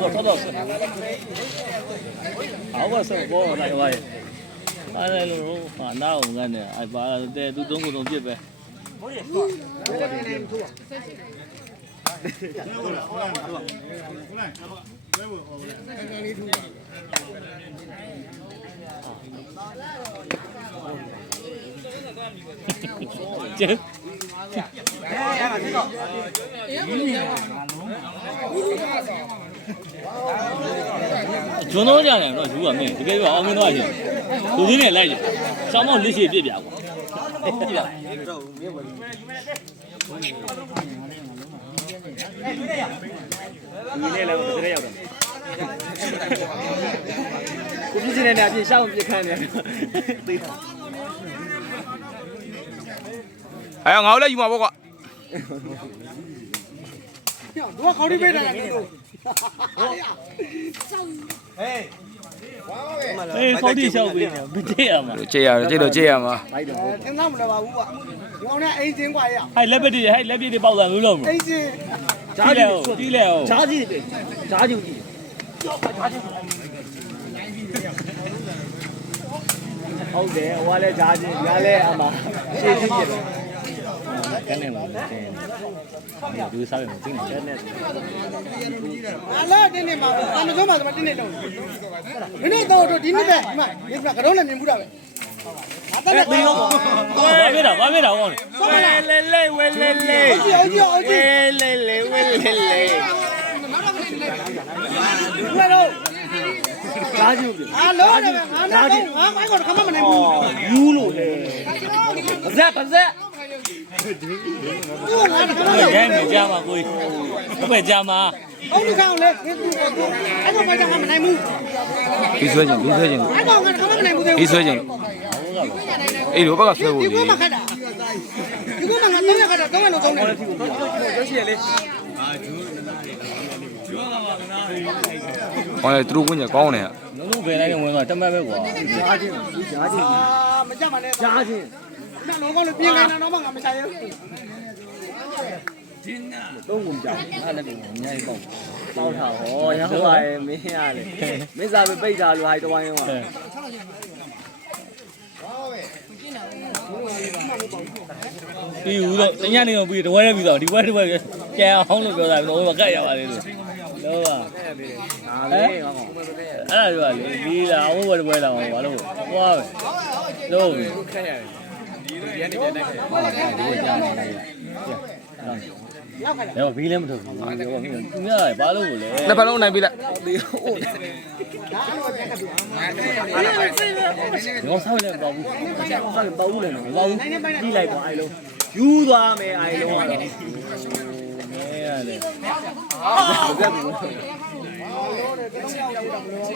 我操到是，我是我那个玩意，那路啊，那我干的，哎，把这都中国中别呗。这。ကျွန်တော်ကြတယ်တော့ယူရမင်းတကယ်ပြောအောင်မင်းတော့ရှင်သူချင်းနဲ့လိုက်ကြစောင်းမောက်လက်ရှိပြပြကွာပြပြဒီနေ့လည်းတစ်ရက်ရောက်တယ်ကိုပြည့်စင်နေတဲ့အပြင်ရှောင်းပြခန်းနေသိတာ哎，熬了一毛不过。我考虑没得了，哎，考虑小贵呢，不这样嘛？这样，这都这样嘛。听他们的吧，我那 A 金挂呀。还那边的包装有了吗 ？A 金。炸酒，对了。炸鸡的，炸酒的。好的，我来炸鸡，原来阿妈谢谢你了。真的吗？有啥用？真的真的。啊，那真的嘛，咱们说嘛，怎么真的弄？人家到这真的呗，嘛，你不可能来明不着呗。哎，没有，我没到，我。喂嘞嘞，喂嘞嘞，喂嘞嘞，喂嘞嘞。喂喽。炸酒的。啊，老的呗，炸酒，我搞他们那哦，有了嘞。不是。没加嘛，贵，不会加嘛。哦，你看我嘞，还个外家他们来木。没水晶，没水晶。还个他们来木的。没水晶。哎，六百个水果的。你给我们看的，你给我们看，等下看的，等下都走了。我来都问你讲呢。农村那个文化真没过。啊，没加嘛嘞。加进。那老高的边干那老板干没加油。都我们家，那个人家讲，包头哦，然后还没下嘞，没啥被背着路还多玩意嘛。比如说，人家那个不是我也比较，我这个干好了表达，我干呀嘛的，知道吧？哎，哎是吧？你啦，我这不来，我了，我，都。ဘီးလည်းမထုတ်ဘူး။သူများဘာလို့လဲ။ နှစ်ဖက်လုံးနိုင်ပြီလား ငေါဆောက်လည်းမပေါ့ဘူး။ဆောက်လည်းပေါ့ဘူးလည်းမပေါ့ဘူး။ပြီးလိုက်တော့အိုင်လုံးယူသွားမယ်အိုင်လုံးကတော့။မဲရတယ်။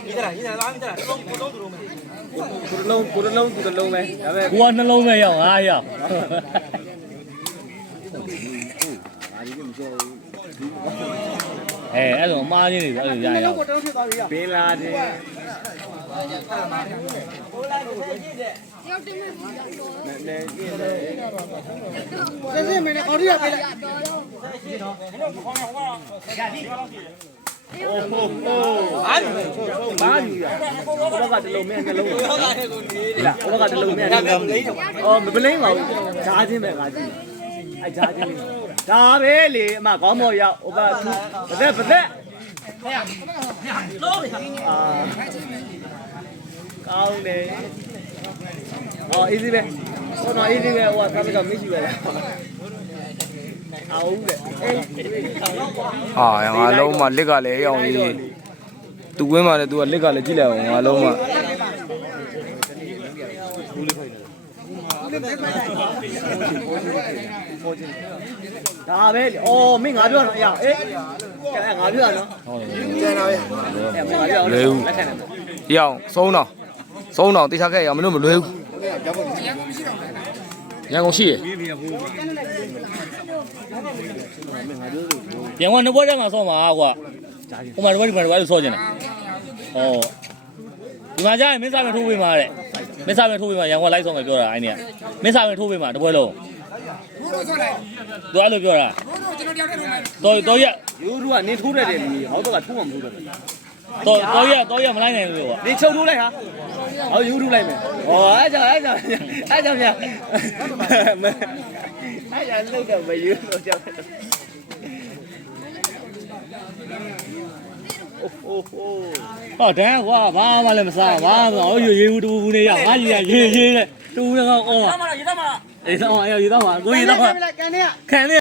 ဒီလားလာမိတာသုံးကိုသုံးသူလုံးမယ်။ကိုလုံးပဲဒါပေမဲ့ကိုကနှလုံးပဲရောက်9ရောက်။အဲ့တော့အမားချင်းတွေအဲ့လိုရရအောင်ပင်လာတယ်这是没得好的呀，别来。မာယူရဘက်ကတလုံးမဲနှလုံးလားဘက်ကတလုံးမဲနှလုံးအော်မပလိမ့်ပါဘူးဂျားချင်းပဲငါကြည့်အဲ့ဂျားချင်းလေးဒါပဲလေအမခေါင်းမော်ရောက်ဟိုဘက်ပါသက်အာကောင်းတယ်အော် easy ပဲဟိုတော့ easy ပဲဟိုကသာမကမရှိပဲအောင်လေဟာငါလုံးမလက်ကလည်းအောင်ကြီးသူဝင်းမှလည်းသူကလက်ကလည်းကြည့်လိုက်အောင်ငါလုံးမဒါပဲအော်မင်းငါပြောတော့အရာအေးငါပြောတာနော်ကျန်တာပဲငါပြောလက်ခံတယ်ရအောင်သုံးတော့တေချာခဲ့ရအောင်မလို့မလွယ်ဘူးရန်ကုန်ရှိရပြန်ဝင်ဘွားတက်မှာဆော့မှာကွာဟိုမှာဘွားဒီမှာဘွားလို့ဆော့ကျင်တယ်ဩဒီမှာကြာရင်မင်းစားမထိုးပေးမှာတဲ့ မင်းစာဝင်ထိုးပေးမှာရန်ကုန်လိုက်ဆောင်မယ်ပြောတာအဲ့နေမင်းစာဝင်ထိုးပေးမှာတပွဲလုံးသူအဲ့လိုပြောတာတော်ရ ယူရူကနေထိုးရတယ်လေဟောတော့ကထိုးမှမထိုးတယ် တော်ရမလိုက်နိုင်ဘူးလို့ နေချုပ်ထိုးလိုက်ဟာဟောယူရူလိုက်မယ်ဟောအဲ့ကြောင့်ဗျာအဲ့ကြောင့်လောက်တော့မယူတော့ကြောက်ဟောတန်းကွာဘာမှလည်းမစားဘာမှမရေးဘူးတူဘူးနေရငါကြီးကရေးတဲ့တူလည်းကောင်းအောင်ပါရေးတော့မှာအေးတော့အေးရေးတော့မှာကိုရေးတော့မှာ ကန်နေရ ခံနေ